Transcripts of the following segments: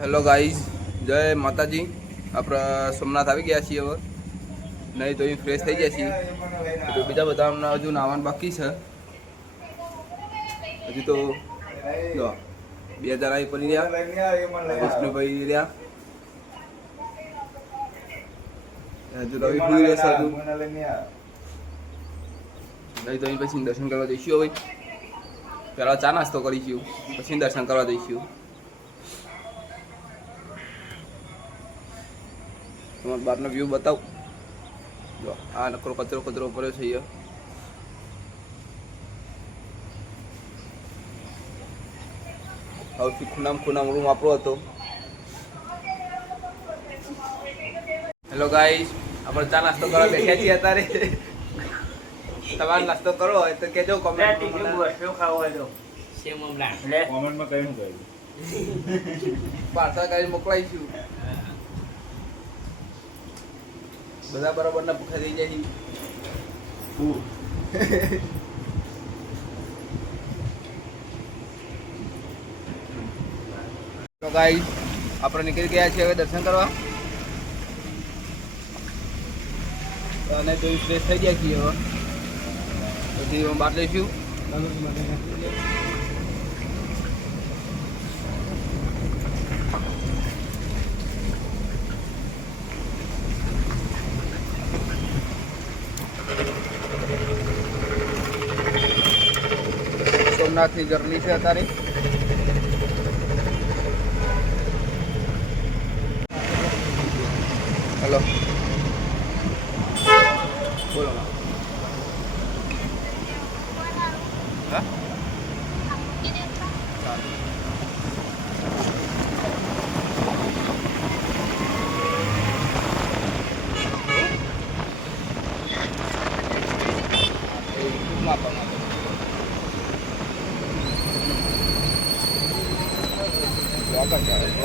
Hello guys, જય માતાજી. આપણે સોમનાથ આવી ગયા છીએ હવે. નહીં તો ફ્રેશ થઈ ગયા છીએ. તો બીજા બધા હમણાં હજુ નાવાનું બાકી છે. હજુ તો, જો, બે હજાર આવી પડી રહ્યા. વિષ્ણુભાઈ રહ્યા. હજુ રવિ નહીં તો પછી દર્શન કરવા જઈશું હવે. પહેલાં ચા નાસ્તો કરીશું, પછી દર્શન કરવા જઈશું. તમારો બહારનો વ્યૂ બતાવું. જો આ નકરો કચરો કચરો પડ્યો છે અહીંયા સૌથી ખૂનામ ખૂનામ રૂમ આપણો હતો. હેલો ગાઈસ આપણે ચા નાસ્તો કરવા બેઠા છીએ અત્યારે. તમારે નાસ્તો કરો હોય તો કેજો કોમેન્ટ કોમેન્ટમાં કયું કહ્યું પાર્સલ કરીને મોકલાઈશું. બધા બરાબર ના ભૂખા થઈ જાય. તો ગાઈસ આપણે નીકળી ગયા છીએ હવે દર્શન કરવા. અને તો ફ્રેશ થઈ ગયા છીએ હવે. પછી હું બહાર સોમનાથની જર્ની છે અત્યારે. હેલો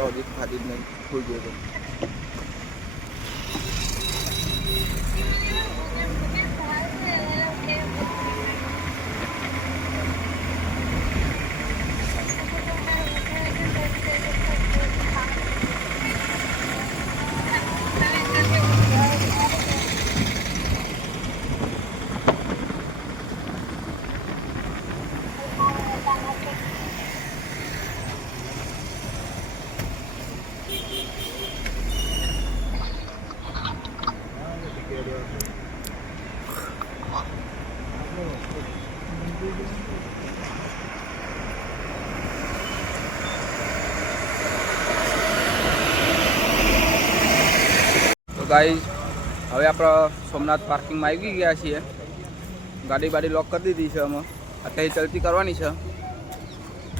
વાગે દેખાતી જ નહીં. ફૂલ ગયો ગાઈઝ હવે આપણે સોમનાથ પાર્કિંગમાં આવી ગયા છીએ. ગાડી બાડી લોક કરી દીધી છે અમે અત્યારે ચલતી કરવાની છે.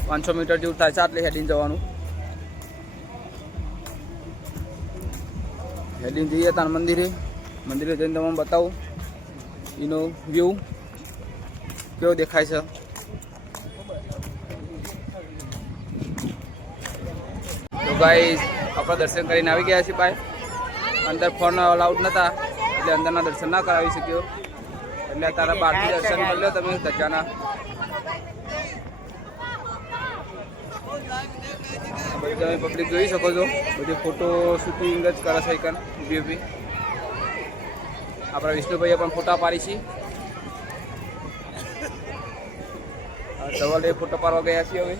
પાંચસો મીટર જેવું થાય છે આટલે હેડીને જવાનું. હેડિંગ જઈએ ત્યાં મંદિરે. મંદિરે જઈને તમને બતાવું. એનો વ્યૂ કેવો દેખાય છે. તો ગાઈઝ આપણે દર્શન કરીને આવી ગયા છીએ ભાઈ અંદર ફોન અલાઉડ નહોતા એટલે અંદરના દર્શન ના કરાવી શક્યો. એટલે તારા બહારથી દર્શન કરી લો તમે ધજાના. બધી તમે પબ્લિક જોઈ શકો છો. બધી ફોટો શૂટિંગ જ કરે છે એકન ઊભી ઊભી આપણા વિષ્ણુભાઈએ પણ ફોટા પાડી છે. સવારે ફોટો પાડવા ગયા છીએ હવે.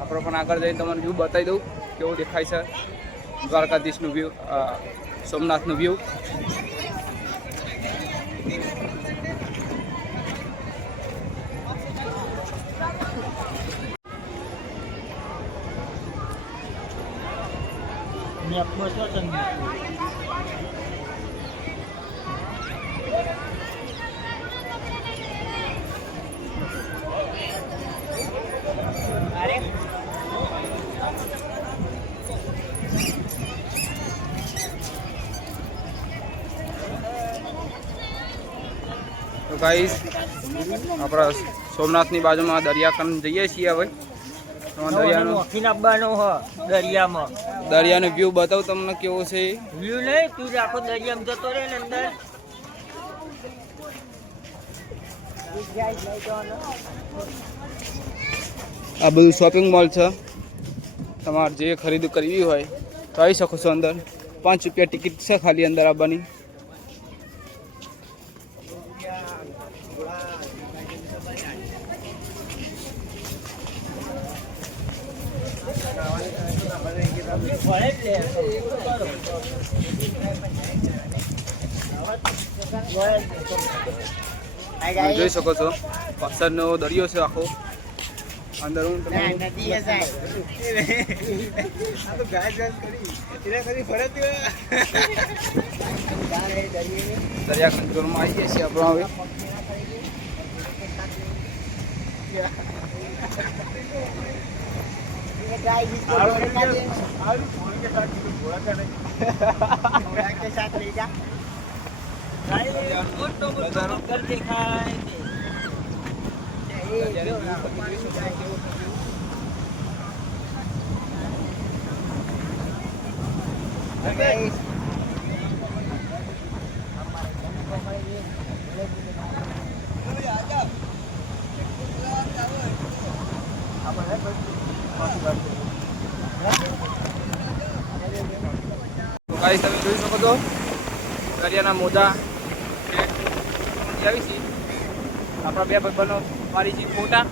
આપણે પણ આગળ જઈને તમને વ્યૂ બતાવી દઉં કેવું દેખાય છે. દ્વારકાધીશનું વ્યૂ સોમનાથનું વ્યૂ મેપમાં શું ગાઈસ આપણા સોમનાથની બાજુમાં દરિયાકંડ જઈએ છીએ હવે. દરિયાનો વ્યૂ બતાવ તમને કેવો છે. વ્યૂ નહીં તું આખો દરિયામાં જતો રહે ને અંદર. આ બધું શોપિંગ મોલ છે. તમારે જે ખરીદી કરવી હોય તો આવી શકો છો અંદર. પાંચ રૂપિયા ટિકિટ છે ખાલી અંદર આવવાની ભલે જ લે. તમે જોઈ શકો છો પાછળનો દરિયો છે આખો. અંદર હું તમને દરિયા કંટ્રોલમાં આવી ગયા છીએ આપણો હવે. મોટો મોટો ઘર દેખાય છે. તો ગાઈસ તમે જોઈ શકો છો દરિયાના મોજા આવી છે? આપણા બે ભાઈબંધો મારી છે ફોટા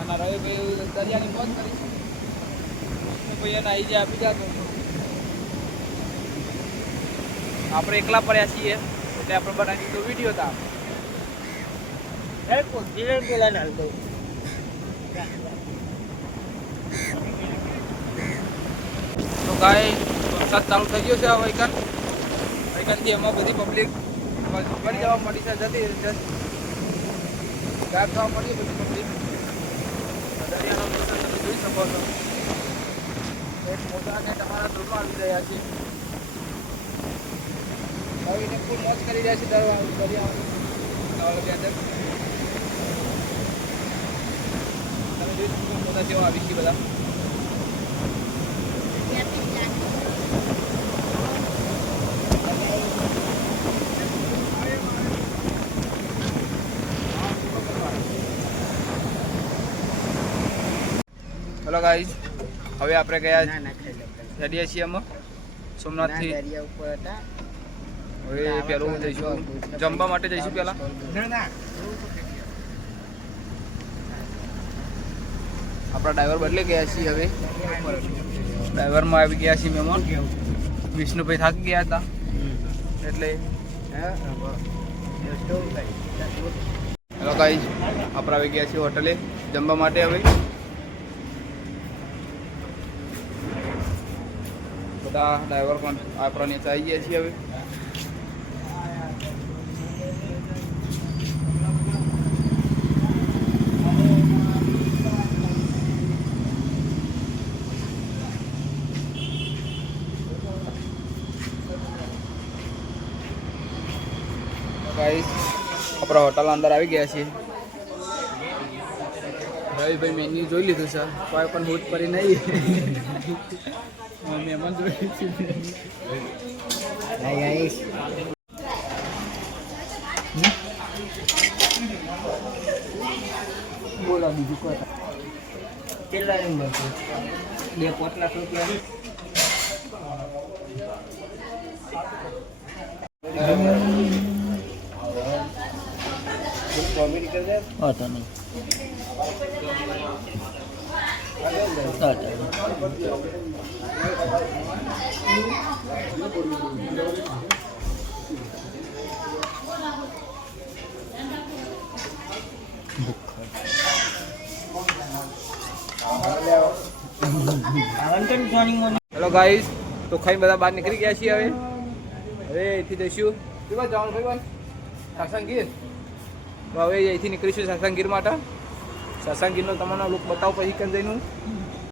અને રવિભાઈ દરિયાની મોજ કરી છે. ભાઈ એને આવી જાય આપી જતો આપણે એકલા પડ્યા છીએ. એટલે આપણે બનાવી દીધો વીડિયો હતા કોથળીને પેલા નાલ તો. ગાય વરસાદ ચાલુ થઈ ગયો છે આ વૈકન વૈકનથી એમાં બધી પબ્લિક મળી જવા મળી છે, જતી ગાયબ થવા મળી બધી પબ્લિક દરિયાનો મોસમ તમે જોઈ શકો છો. એક મોટા ને તમારા ધૂળમાં આવી રહ્યા છે. આવીને ફૂલ મોજ કરી રહ્યા છે દરિયા દરિયાની તમે જોઈ શકો મોટા જેવા આવી છે બધા. હેલો ગાઈઝ હવે આપણે ગયા અમે સોમનાથથી. હવે પેલું જઈશું જમવા માટે જઈશું પેલા? આપણા ડ્રાઈવર બદલી ગયા છીએ હવે. ડ્રાઈવરમાં આવી ગયા છીએ મહેમાન. વિષ્ણુભાઈ થાકી ગયા હતા. એટલે હેલો ગાઈઝ આપણે આવી ગયા છીએ હોટલે. જમવા માટે હવે. બધા ડ્રાઈવર પણ આપણા નીચે આવી ગયા છીએ હવે. ગાઈસ આપણા હોટલ અંદર આવી ગયા છીએ. રવિભાઈ મેન્યુ જોઈ લીધું છે. કોઈ પણ હોટ પડી નહીં. મહેમાન જોઈ બોલો બીજું કોઈ. કેટલા નંબર છે બે પાંચ લાખ રૂપિયા હતો નહીં હા મને હેલો ગાઈસ તો ખાઈ બધા બહાર નીકળી ગયા છીએ હવે. હવે અહીંથી જઈશું. કેવા જવાનું ભાઈ. ભાઈ સાસંગીર હવે અહીંથી નીકળીશું સાસંગીર માટે સાસંગીરનો તમારો લુક બતાવો પછી કંઈ જઈનું